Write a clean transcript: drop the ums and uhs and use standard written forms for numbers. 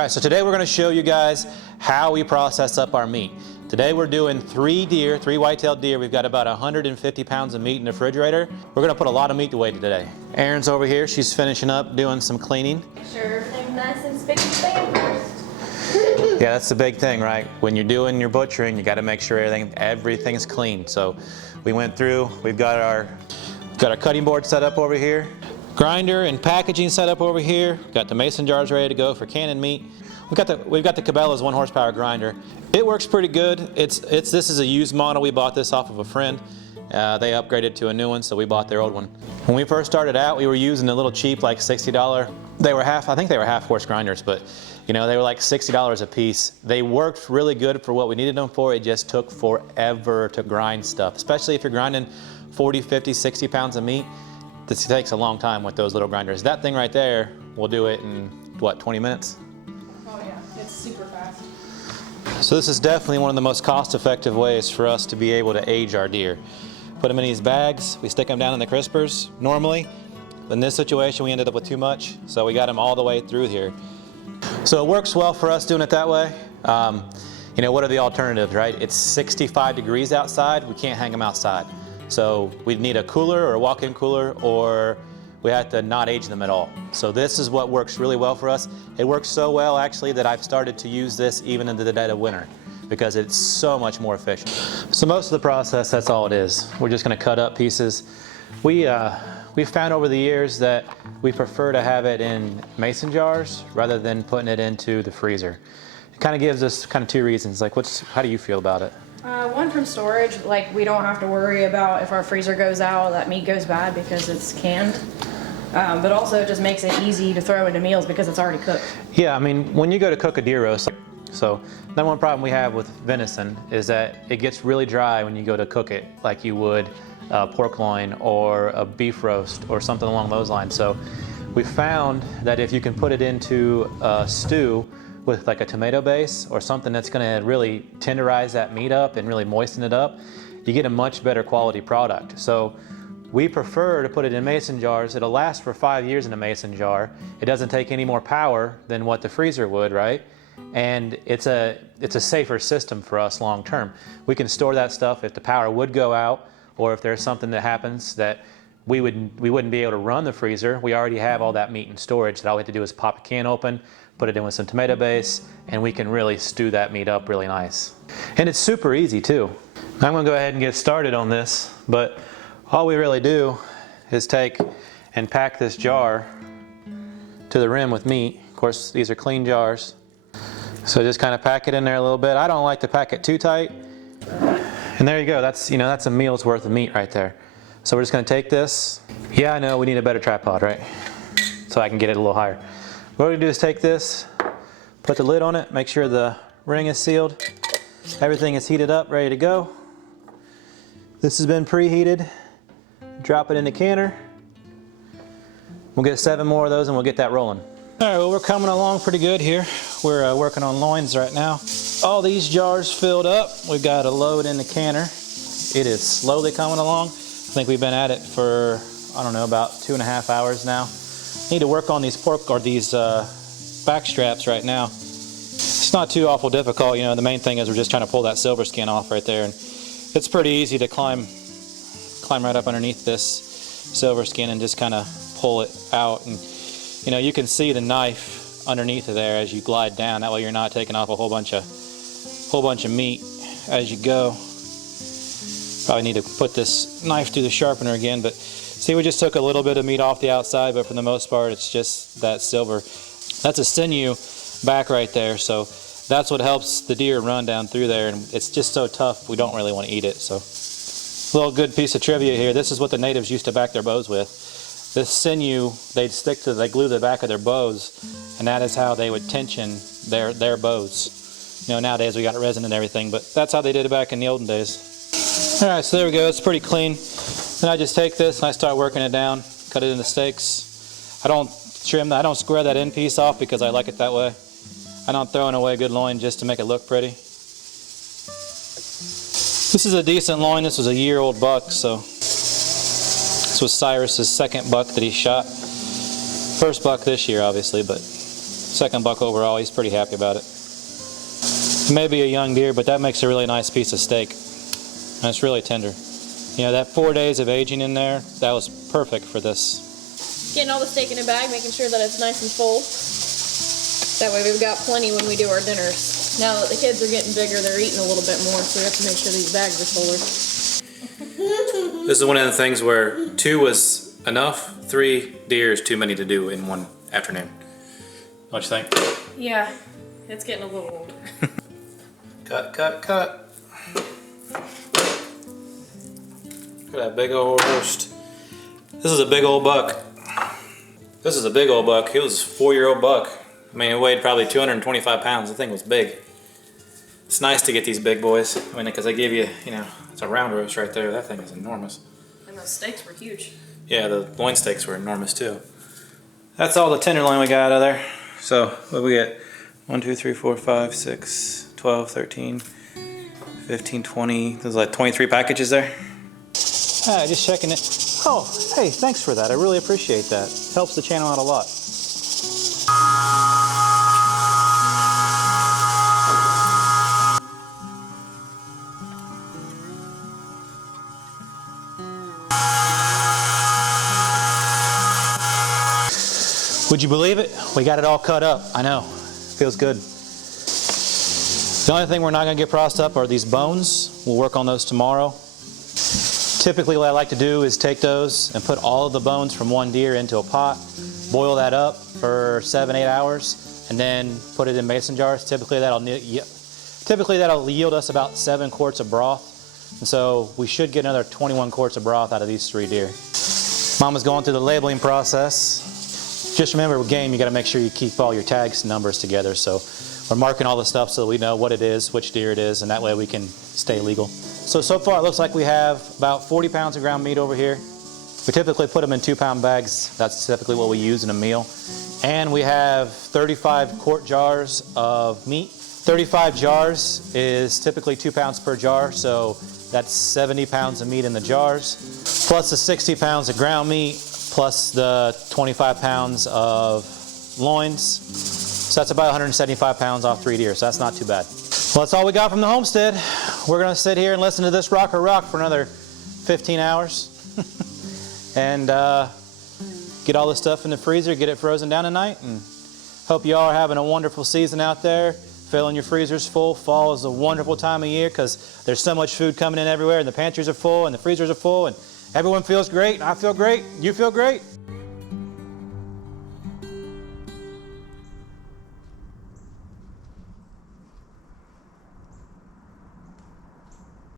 All right, so today we're going to show you guys how we process up our meat. Today we're doing three white-tailed deer. We've got about 150 pounds of meat in the refrigerator. We're going to put a lot of meat away today. Erin's over here. She's finishing up doing some cleaning. Make sure everything's nice and spick and span first. Yeah, that's the big thing, right? When you're doing your butchering, you got to make sure everything's clean. So we went through. We've got our cutting board set up over here. Grinder and packaging set up over here. Got the mason jars ready to go for canning meat. We've got the Cabela's 1 horsepower grinder. It works pretty good. This is a used model. We bought this off of a friend. They upgraded to a new one, so we bought their old one. When we first started out, we were using a little cheap, like $60. I think they were half horse grinders, but you know, they were like $60 a piece. They worked really good for what we needed them for. It just took forever to grind stuff, especially if you're grinding 40, 50, 60 pounds of meat. This takes a long time with those little grinders. That thing right there will do it in, what, 20 minutes? Oh yeah, it's super fast. So this is definitely one of the most cost-effective ways for us to be able to age our deer. Put them in these bags, we stick them down in the crispers normally. In this situation, we ended up with too much, so we got them all the way through here. So it works well for us doing it that way. You know, what are the alternatives, right? It's 65 degrees outside, we can't hang them outside. So we'd need a cooler or a walk-in cooler, or we have to not age them at all. So this is what works really well for us. It works so well actually that I've started to use this even into the dead of winter because it's so much more efficient. So most of the process, that's all it is. We're just gonna cut up pieces. We've found over the years that we prefer to have it in mason jars rather than putting it into the freezer. It kind of gives us kind of two reasons. Like, how do you feel about it? One, from storage, like we don't have to worry about if our freezer goes out, that meat goes bad because it's canned. But also it just makes it easy to throw into meals because it's already cooked. Yeah, I mean, when you go to cook a deer roast, so number one problem we have with venison is that it gets really dry when you go to cook it like you would pork loin or a beef roast or something along those lines. So we found that if you can put it into a stew with like a tomato base or something that's going to really tenderize that meat up and really moisten it up, you get a much better quality product. So we prefer to put it in mason jars. It'll last for 5 years in a mason jar. It doesn't take any more power than what the freezer would, right? And it's a safer system for us long term. We can store that stuff if the power would go out, or if there's something that happens that we wouldn't be able to run the freezer. We already have all that meat in storage. That all we have to do is pop a can open, put it in with some tomato base, and we can really stew that meat up really nice. And it's super easy too. I'm gonna go ahead and get started on this, but all we really do is take and pack this jar to the rim with meat. Of course, these are clean jars. So just kind of pack it in there a little bit. I don't like to pack it too tight. And there you go, that's a meal's worth of meat right there. So we're just gonna take this. Yeah, I know we need a better tripod, right? So I can get it a little higher. What we're gonna do is take this, put the lid on it, make sure the ring is sealed. Everything is heated up, ready to go. This has been preheated. Drop it in the canner. We'll get 7 more of those and we'll get that rolling. All right, well, we're coming along pretty good here. We're working on loins right now. All these jars filled up. We've got a load in the canner. It is slowly coming along. I think we've been at it for, I don't know, about 2.5 hours now. Need to work on these back straps right now. It's not too awful difficult. You know, the main thing is we're just trying to pull that silver skin off right there. And it's pretty easy to climb right up underneath this silver skin and just kind of pull it out. And you know, you can see the knife underneath of there as you glide down. That way you're not taking off a whole bunch of meat as you go. Probably need to put this knife through the sharpener again, but see, we just took a little bit of meat off the outside, but for the most part it's just that silver. That's a sinew back right there, so that's what helps the deer run down through there, and it's just so tough we don't really want to eat it. So a little good piece of trivia here. This is what the natives used to back their bows with. This sinew, they glue the back of their bows, and that is how they would tension their bows. You know, nowadays we got resin and everything, but that's how they did it back in the olden days. All right, so there we go. It's pretty clean. Then I just take this and I start working it down, cut it into steaks. I don't trim that, I don't square that end piece off because I like it that way. I'm not throwing away a good loin just to make it look pretty. This is a decent loin. This was a year-old buck, so this was Cyrus's second buck that he shot. First buck this year, obviously, but Second buck overall, he's pretty happy about it. Maybe a young deer, but that makes a really nice piece of steak. And it's really tender. You know, that 4 days of aging in there, that was perfect for this. Getting all the steak in a bag, making sure that it's nice and full. That way we've got plenty when we do our dinners. Now that the kids are getting bigger, they're eating a little bit more, so we have to make sure these bags are fuller. This is one of the things where 2 was enough, 3 deer is too many to do in one afternoon. What you think? Yeah, it's getting a little old. Cut, cut, cut. Look at that big old roast. This is a big old buck. This is a big old buck. It was a 4-year-old buck. I mean, it weighed probably 225 pounds. The thing was big. It's nice to get these big boys. I mean, because they give you, you know, it's a round roast right there. That thing is enormous. And those steaks were huge. Yeah, the loin steaks were enormous too. That's all the tenderloin we got out of there. So, what we get? 1, 2, 3, 4, 5, 6, 12, 13, 15, 20. There's like 23 packages there. Just checking it. Oh, hey, thanks for that. I really appreciate that. Helps the channel out a lot. Would you believe it? We got it all cut up. I know. Feels good. The only thing we're not going to get processed up are these bones. We'll work on those tomorrow. Typically what I like to do is take those and put all of the bones from one deer into a pot, boil that up for 7-8 hours, and then put it in mason jars. Typically that'll yield us about 7 quarts of broth. And so we should get another 21 quarts of broth out of these 3 deer. Mama's going through the labeling process. Just remember with game, you got to make sure you keep all your tags and numbers together. So we're marking all the stuff so we know what it is, which deer it is, and that way we can stay legal. So far it looks like we have about 40 pounds of ground meat over here. We typically put them in 2-pound bags. That's typically what we use in a meal. And we have 35 quart jars of meat. 35 jars is typically 2 pounds per jar, so that's 70 pounds of meat in the jars, plus the 60 pounds of ground meat, plus the 25 pounds of loins. So that's about 175 pounds off 3 deer, so that's not too bad. Well, that's all we got from the homestead. We're gonna sit here and listen to this rocker rock for another 15 hours. And get all this stuff in the freezer, get it frozen down tonight, and hope you all are having a wonderful season out there. Filling your freezers full. Fall is a wonderful time of year because there's so much food coming in everywhere, and the pantries are full and the freezers are full, and everyone feels great. I feel great. You feel great.